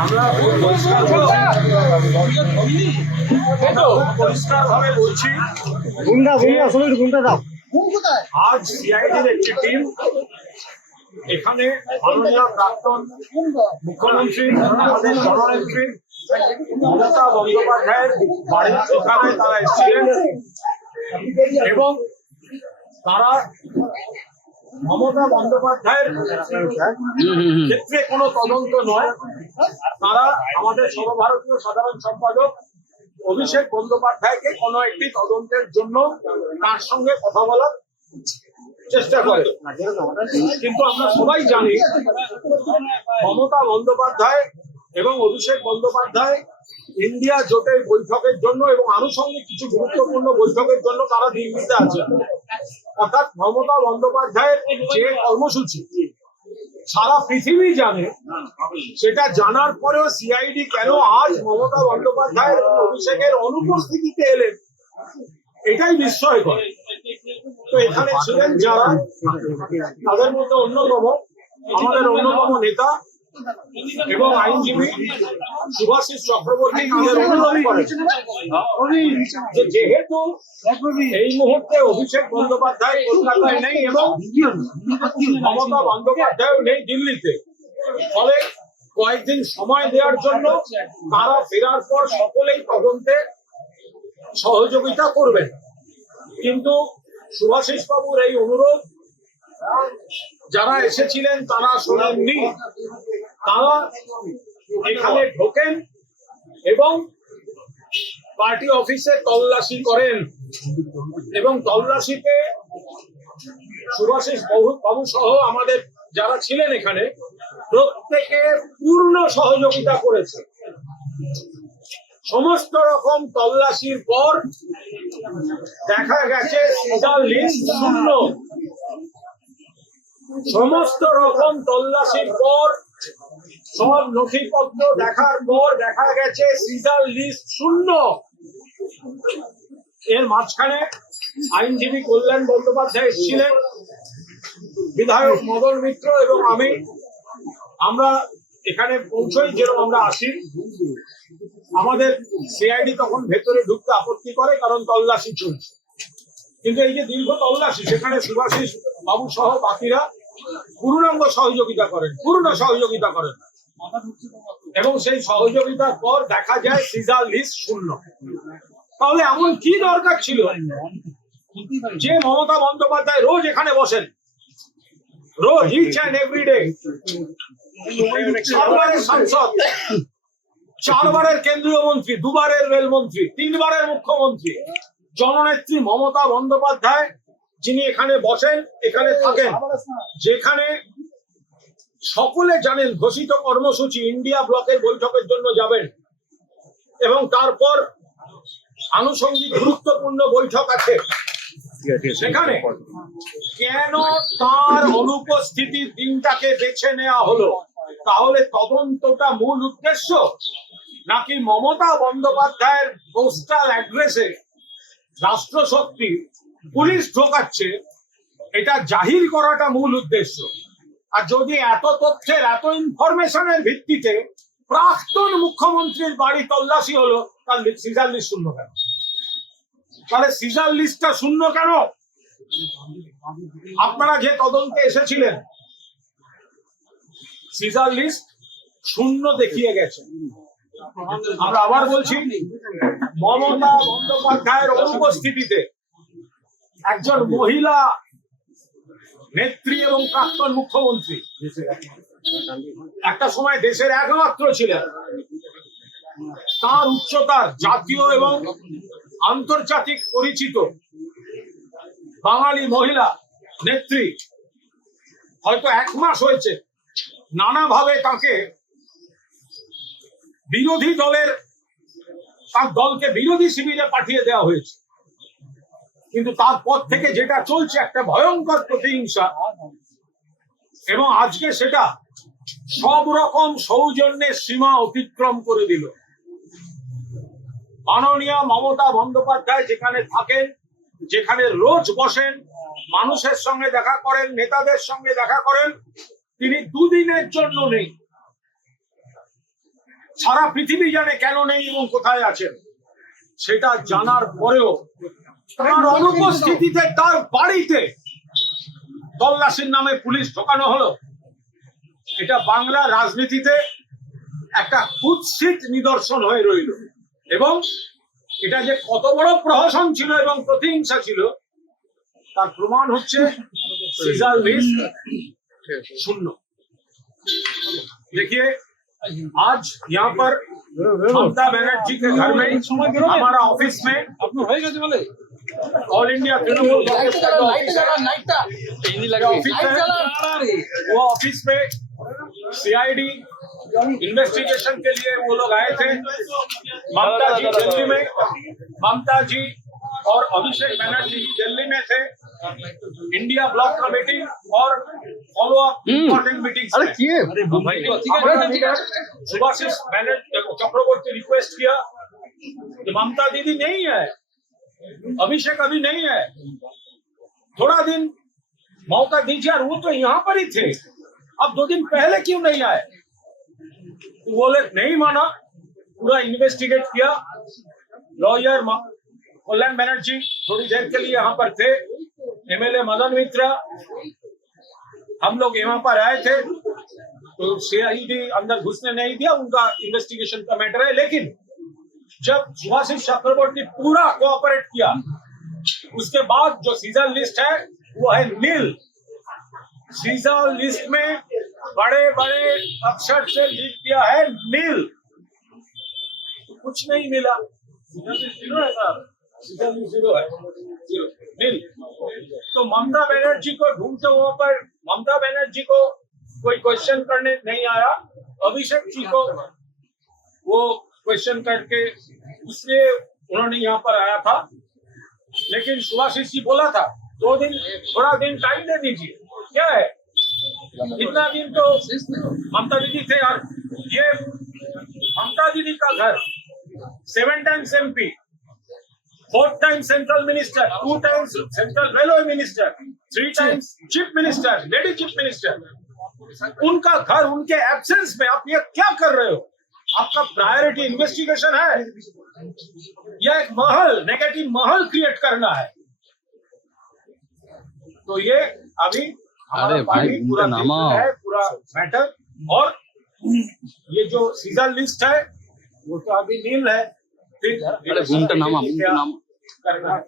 আমরা পরিষ্কার ভাবে বলছি, আজ সিআইডির একটি টিম এখানে মাননীয় প্রাক্তন মুখ্যমন্ত্রী আমাদের জননেত্রী মমতা বন্দ্যোপাধ্যায়ের বাড়ির এখানে তারা এসেছিলেন এবং তারা মমতা বন্দ্যোপাধ্যায়ের ক্ষেত্রে কোনো তদন্ত নয়, তারা আমাদের সর্বভারতীয় সাধারণ সম্পাদক অভিষেক বন্দ্যোপাধ্যায়কে কোনো একটি তদন্তের জন্য তার সঙ্গে কথা বলার চেষ্টা করে। কিন্তু আমরা সবাই জানি মমতা বন্দ্যোপাধ্যায় এবং অভিষেক বন্দ্যোপাধ্যায় ইন্ডিয়া জোটের বৈঠকের জন্য এবং আনুষঙ্গিক কিছু গুরুত্বপূর্ণ বৈঠকের জন্য তারা দিল্লিতে আছেন। অর্থাৎ মমতা বন্দ্যোপাধ্যায়ের যে কর্মসূচি সারা পৃথিবী জানে, সেটা জানার পরেও সিআইডি কেন আজ মমতা বন্দ্যোপাধ্যায় এবং অভিষেকের অনুপস্থিতিতে এলেন, এটাই বিস্ময়কর। তো এখানে ছিলেন যারা, তাদের মধ্যে অন্যতম আমাদের অন্যতম নেতা এবং আইনজীবী শুভাশিস চক্রবর্তী আমাদের অনুরোধ করেন যে যেহেতু এই মুহূর্তে অভিষেক বন্দ্যোপাধ্যায় কলকাতায় নেই এবং মমতা বন্দ্যোপাধ্যায় নেই দিল্লিতে, ফলে কয়েকদিন সময় দেওয়ার জন্য তারা ফেরার পর সকলেই তদন্তে সহযোগিতা করবেন। কিন্তু শুভাশিস বাবুর এই অনুরোধ যারা এসেছিলেন তারা শোনেননি, তারা এখানে ঢোকেন এবং পার্টি অফিসে তল্লাশি করেন এবং তল্লাশিতে শুভাশিস বাবু সহ আমাদের যারা ছিলেন এখানে প্রত্যেকে পূর্ণ সহযোগিতা করেছে। সমস্ত রকম তল্লাশির পর দেখা গেছে সিজার লিস্ট শূন্য। সমস্ত রকম তল্লাশির পর সব নথিপত্র দেখার পর দেখা গেছে সিজার লিস্ট শূন্য। এর মাঝখানে আইনজীবী কল্যাণ বন্দ্যোপাধ্যায় এসেছিলেন, বিধায়ক মদন মিত্র এবং আমরা এখানে পৌঁছই যেরকম আমরা আসি, আমাদের সিআইডি তখন ভেতরে ঢুকতে আপত্তি করে কারণ তল্লাশি চলছে। কিন্তু এই যে দীর্ঘ তল্লাশি, সেখানে শুভাশিস বাবু সহ বাকিরা পূর্ণাঙ্গ সহযোগিতা করেন, পূর্ণ সহযোগিতা করেন এবং সেই সহযোগিতার পর দেখা যায় সিজার লিস্ট শূন্য। তাহলে এমন কি দরকার ছিল যে মমতা বন্দ্যোপাধ্যায় রোজ এখানে বসেন, রোজ ইচ অ্যান্ড এভরিডে, 4 বারের সাংসদ, 4 বারের কেন্দ্রীয় মন্ত্রী, 2 বারের রেলমন্ত্রী, 3 বারের মুখ্যমন্ত্রী, জননেত্রী মমতা বন্দ্যোপাধ্যায় যিনি এখানে বসেন, এখানে থাকেন, যেখানে সকলে জানেন ঘোষিত কর্মসূচি ইন্ডিয়া ব্লকের বৈঠকের জন্য যাবেন এবং তারপর আনুষঙ্গিক গুরুত্বপূর্ণ বৈঠক আছে সেখানে, কেন তার অনুপস্থিতির দিনটাকে বেছে নেওয়া হলো? তাহলে তদন্তটা মূল উদ্দেশ্য, নাকি মমতা বন্দ্যোপাধ্যায়ের পোস্টাল অ্যাড্রেসে রাষ্ট্রশক্তি পুলিশ ঢোকাচ্ছে এটা জাহির করাটা মূল উদ্দেশ্য? আর যদি এত তথ্যের, এত ইনফরমেশনের ভিত্তিতে প্রাক্তন মুখ্যমন্ত্রীর বাড়ি তল্লাশি হলো, তার সিজার লিস্ট শূন্য কেন? তাহলে সিজার লিস্টটা শূন্য কেন? আপনারা যে তদন্তে এসেছিলেন সিজার লিস্ট শূন্য দেখিয়ে গেছে। আমরা আবার বলছি, মমতা বন্দ্যোপাধ্যায়ের অনুপস্থিতিতে একজন মহিলা নেত্রী এবং প্রাক্তন মুখ্যমন্ত্রী একটা সময় দেশের একমাত্র ছিলেন, তার উচ্চতার জাতীয় এবং আন্তর্জাতিক পরিচিত বাঙালি মহিলা নেত্রী, হয়তো 1 মাস হয়েছে নানাভাবে তাকে বিরোধী দলের, তার দলকে বিরোধী শিবিরে পাঠিয়ে দেওয়া হয়েছে। কিন্তু তারপর থেকে যেটা চলছে একটা ভয়ঙ্কর প্রতিহিংসা, এবং আজকে সেটা সব রকম সৌজন্যের সীমা অতিক্রম করে দিল। মাননীয় মমতা বন্দ্যোপাধ্যায় যেখানে থাকেন, যেখানে রোজ বসেন, মানুষের সঙ্গে দেখা করেন, নেতাদের সঙ্গে দেখা করেন, তিনি 2 দিনের জন্য নেই, সারা পৃথিবী জানে কেন নেই এবং কোথায় আছেন, সেটা জানার পরেও তার অনুপস্থিতিতে তার বাড়িতে তল্লাশির নামে পুলিশ ঢোকানো হলো। এটা বাংলা রাজনীতিতে একটা কুৎসিত নিদর্শন হয়ে রইল। এবং এটা যে কত বড় প্রহসন ছিল এবং প্রতিহিংসা ছিল তার প্রমাণ হচ্ছে সিজার লিস্ট शून्य। देखिए आज यहाँ पर ममता बनर्जी के घर में हमारा ऑफिस में ऑल इंडिया तृणमूल कांग्रेस वो ऑफिस में सीआईडी इन्वेस्टिगेशन के लिए वो लोग आए थे। ममता जी दिल्ली में, ममता जी और अभिषेक बनर्जी जी दिल्ली में थे इंडिया ब्लॉक कमेटी और फॉलो अप इम्पोर्टेंट मीटिंग्स में। सुभाषिष चक्रवर्ती रिक्वेस्ट किया कि ममता दीदी नहीं है, अभिषेक अभी नहीं है, थोड़ा दिन मौका दीजिए। और वो तो यहाँ पर ही थे, अब 2 दिन पहले क्यों नहीं आए? तो वो लोग नहीं माना, पूरा इन्वेस्टिगेट किया। लॉयर कल्याण बनर्जी थोड़ी देर के लिए यहाँ पर थे, एमएलए मदन मित्रा, हम लोग यहाँ पर आए थे तो सीआईडी अंदर घुसने नहीं दिया, उनका इन्वेस्टिगेशन का मैटर है। लेकिन जब सुभाषिष चक्रवर्ती पूरा कोऑपरेट किया उसके बाद जो सीजर लिस्ट है वो है नील। सीजर लिस्ट में बड़े बड़े अक्षर से लिख दिया है नील, कुछ नहीं मिला। सीजर लिस्ट 0 है सर, सीजर लिस्ट 0 है, 0 नील। तो ममता बनर्जी को ढूंढते वहां पर ममता बनर्जी को कोई क्वेश्चन करने नहीं आया, अभिषेक जी को वो क्वेश्चन करके इसलिए उन्होंने यहाँ पर आया था। लेकिन सुभाषिष जी बोला था 2 दिन, थोड़ा दिन टाइम दे दीजिए, क्या है इतना दिन तो ममता दीदी थे। और ये ममता दीदी का घर 7 times MP, 4 times central minister, 2 times central railway minister, 3 times chief minister, lady chief minister, उनका घर उनके एब्सेंस में आप ये क्या कर रहे हो? आपका प्रायोरिटी इन्वेस्टिगेशन है या एक महल, नेगेटिव महल क्रिएट करना है? तो ये अभी हमारा पार्टी पूरा है, पूरा मैटर। और ये जो सीजर लिस्ट है वो तो अभी नील है, फिर करना है।